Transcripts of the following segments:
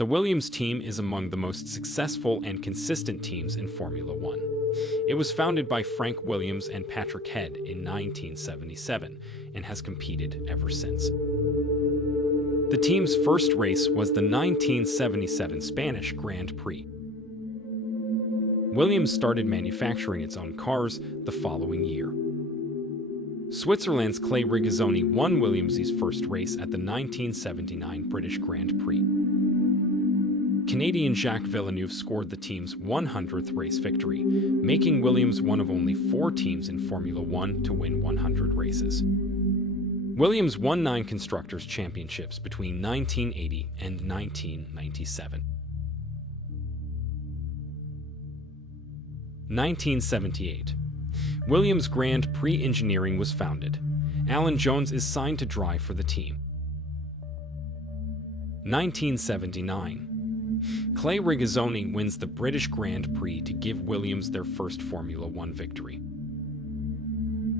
The Williams team is among the most successful and consistent teams in Formula 1. It was founded by Frank Williams and Patrick Head in 1977 and has competed ever since. The team's first race was the 1977 Spanish Grand Prix. Williams started manufacturing its own cars the following year. Switzerland's Clay Regazzoni won Williams' first race at the 1979 British Grand Prix. Canadian Jacques Villeneuve scored the team's 100th race victory, making Williams one of only 4 teams in Formula 1 to win 100 races. Williams won 9 Constructors Championships between 1980 and 1997. 1978. Williams Grand Prix Engineering was founded. Alan Jones is signed to drive for the team. 1979. Clay Regazzoni wins the British Grand Prix to give Williams their first Formula 1 victory.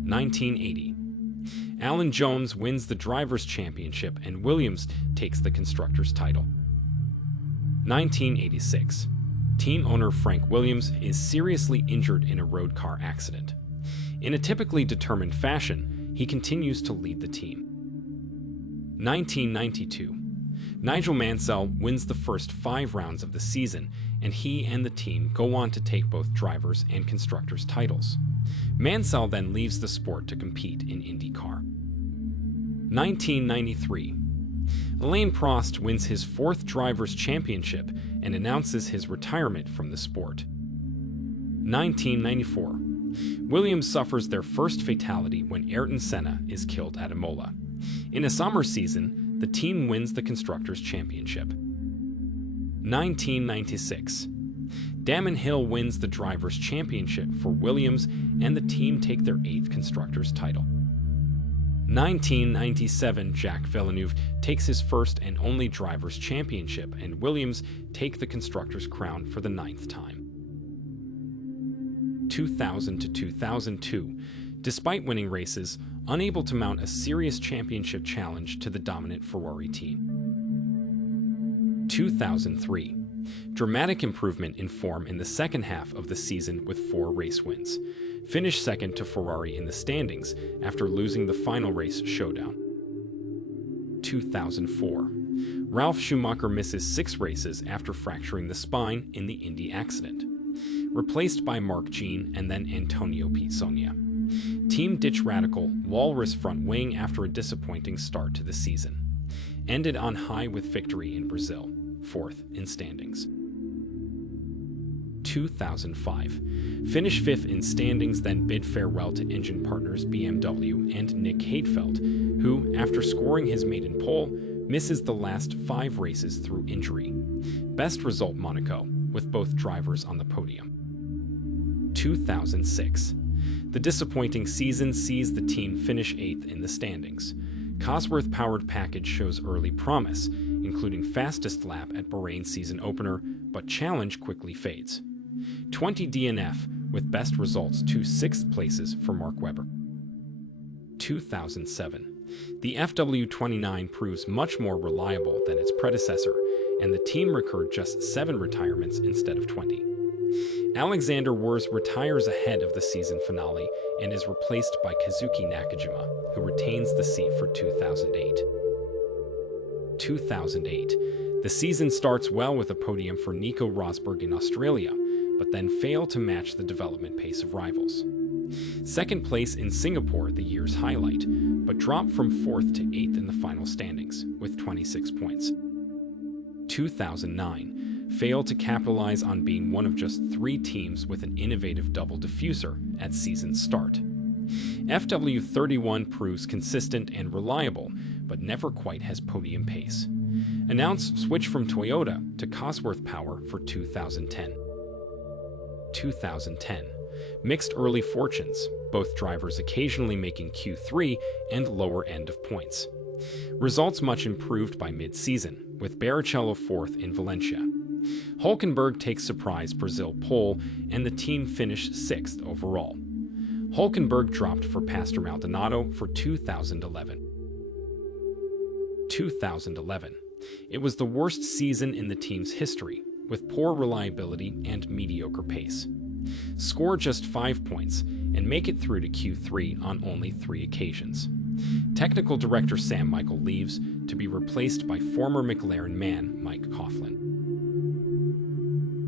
1980. Alan Jones wins the Drivers' Championship and Williams takes the Constructors' title. 1986. Team owner Frank Williams is seriously injured in a road car accident. In a typically determined fashion, he continues to lead the team. 1992. Nigel Mansell wins the first 5 rounds of the season, and he and the team go on to take both drivers' and constructors' titles. Mansell then leaves the sport to compete in IndyCar. 1993. Alain Prost wins his 4th Drivers' Championship and announces his retirement from the sport. 1994. Williams suffers their first fatality when Ayrton Senna is killed at Imola. In a summer season, the team wins the Constructors' Championship. 1996. Damon Hill wins the Drivers' Championship for Williams and the team take their 8th Constructors' title. 1997, Jacques Villeneuve takes his first and only Drivers' Championship and Williams take the Constructors' crown for the 9th time. 2000 to 2002, despite winning races, unable to mount a serious championship challenge to the dominant Ferrari team. 2003, dramatic improvement in form in the second half of the season with 4 race wins. Finished second to Ferrari in the standings after losing the final race showdown. 2004, Ralf Schumacher misses 6 races after fracturing the spine in the Indy accident. Replaced by Mark Jean and then Antonio Pizzogna. Team ditch radical walrus front wing after a disappointing start to the season. Ended on high with victory in Brazil, 4th in standings. 2005. Finished 5th in standings, then bid farewell to engine partners BMW and Nick Heidfeld, who, after scoring his maiden pole, misses the last 5 races through injury. Best result Monaco, with both drivers on the podium. 2006. The disappointing season sees the team finish 8th in the standings. Cosworth-powered package shows early promise, including fastest lap at Bahrain season opener, but challenge quickly fades. 20 DNF, with best results to 6th places for Mark Webber. 2007. The FW29 proves much more reliable than its predecessor, and the team recorded just 7 retirements instead of 20. Alexander Wurz retires ahead of the season finale and is replaced by Kazuki Nakajima, who retains the seat for 2008. 2008. The season starts well with a podium for Nico Rosberg in Australia, but then fail to match the development pace of rivals. 2nd place in Singapore, the year's highlight, but drop from 4th to 8th in the final standings, with 26 points. 2009. Failed to capitalize on being one of just 3 teams with an innovative double diffuser at season's start. FW31 proves consistent and reliable, but never quite has podium pace. Announced switch from Toyota to Cosworth Power for 2010. 2010. Mixed early fortunes, both drivers occasionally making Q3 and lower end of points. Results much improved by mid-season, with Barrichello 4th in Valencia. Hulkenberg takes surprise Brazil pole, and the team finished 6th overall. Hulkenberg dropped for Pastor Maldonado for 2011. 2011. It was the worst season in the team's history, with poor reliability and mediocre pace. Score just 5 points and make it through to Q3 on only 3 occasions. Technical director Sam Michael leaves to be replaced by former McLaren man Mike Coughlin.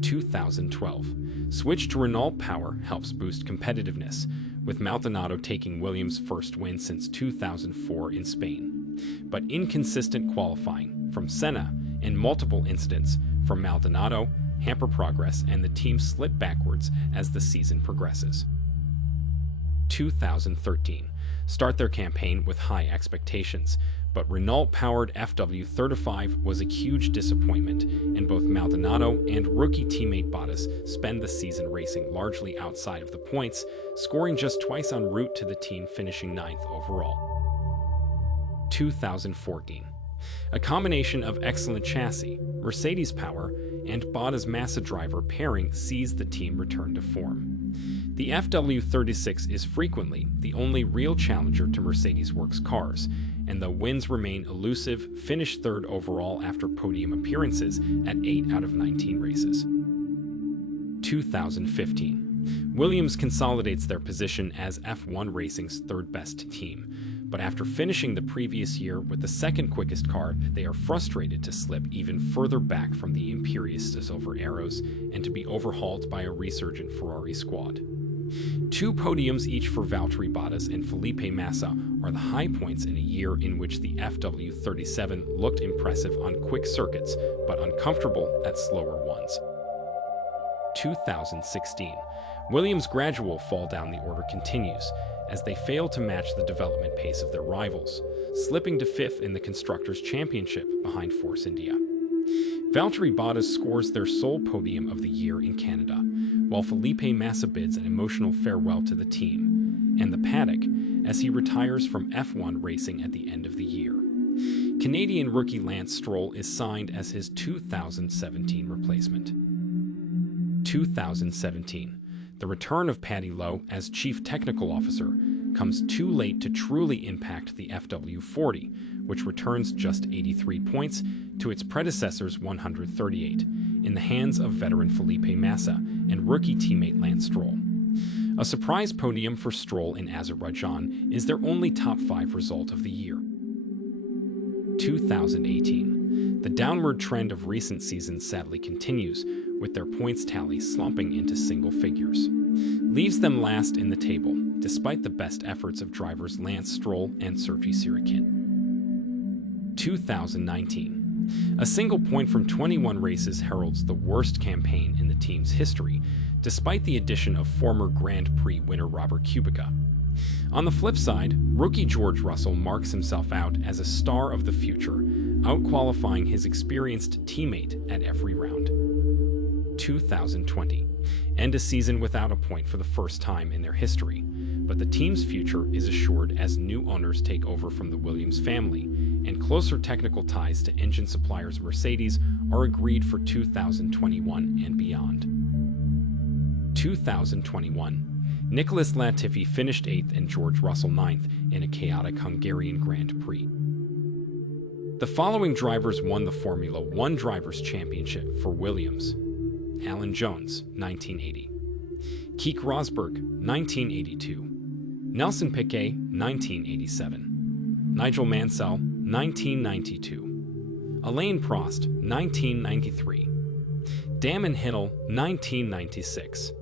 2012. Switch to Renault power helps boost competitiveness, with Maldonado taking Williams' first win since 2004 in Spain. But inconsistent qualifying from Senna and multiple incidents from Maldonado hamper progress, and the team slip backwards as the season progresses. 2013. Start their campaign with high expectations, but Renault-powered FW35 was a huge disappointment, and both Maldonado and rookie teammate Bottas spend the season racing largely outside of the points, scoring just twice en route to the team finishing 9th overall. 2014. A combination of excellent chassis, Mercedes power, and Bottas Massa driver pairing sees the team return to form. The FW36 is frequently the only real challenger to Mercedes Works cars, and though wins remain elusive, finished 3rd overall after podium appearances at 8 out of 19 races. 2015. Williams consolidates their position as F1 Racing's 3rd best team, but after finishing the previous year with the 2nd quickest car, they are frustrated to slip even further back from the imperious silver arrows and to be overhauled by a resurgent Ferrari squad. 2 podiums each for Valtteri Bottas and Felipe Massa are the high points in a year in which the FW37 looked impressive on quick circuits, but uncomfortable at slower ones. 2016. Williams' gradual fall down the order continues, as they fail to match the development pace of their rivals, slipping to 5th in the Constructors Championship behind Force India. Valtteri Bottas scores their sole podium of the year in Canada, while Felipe Massa bids an emotional farewell to the team and the paddock as he retires from F1 racing at the end of the year. Canadian rookie Lance Stroll is signed as his 2017 replacement. 2017. The return of Paddy Lowe as Chief Technical Officer comes too late to truly impact the FW40, which returns just 83 points to its predecessor's 138, in the hands of veteran Felipe Massa and rookie teammate Lance Stroll. A surprise podium for Stroll in Azerbaijan is their only top 5 result of the year. 2018. The downward trend of recent seasons sadly continues, with their points tally slumping into single figures. Leaves them last in the table, despite the best efforts of drivers Lance Stroll and Sergei Sirkin. 2019. A single point from 21 races heralds the worst campaign in the team's history, despite the addition of former Grand Prix winner Robert Kubica. On the flip side, rookie George Russell marks himself out as a star of the future, out-qualifying his experienced teammate at every round. 2020. End a season without a point for the first time in their history, but the team's future is assured as new owners take over from the Williams family, and closer technical ties to engine suppliers Mercedes are agreed for 2021 and beyond. 2021. Nicholas Latifi finished 8th and George Russell 9th in a chaotic Hungarian Grand Prix. The following drivers won the Formula 1 Drivers' Championship for Williams: Alan Jones, 1980. Keke Rosberg, 1982. Nelson Piquet, 1987. Nigel Mansell, 1992. Alain Prost, 1993. Damon Hill, 1996.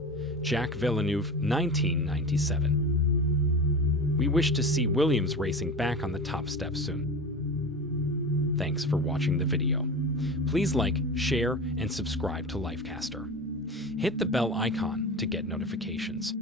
Jacques Villeneuve, 1997. We wish to see Williams racing back on the top step soon. Thanks for watching the video. Please like, share, and subscribe to Lifecaster. Hit the bell icon to get notifications.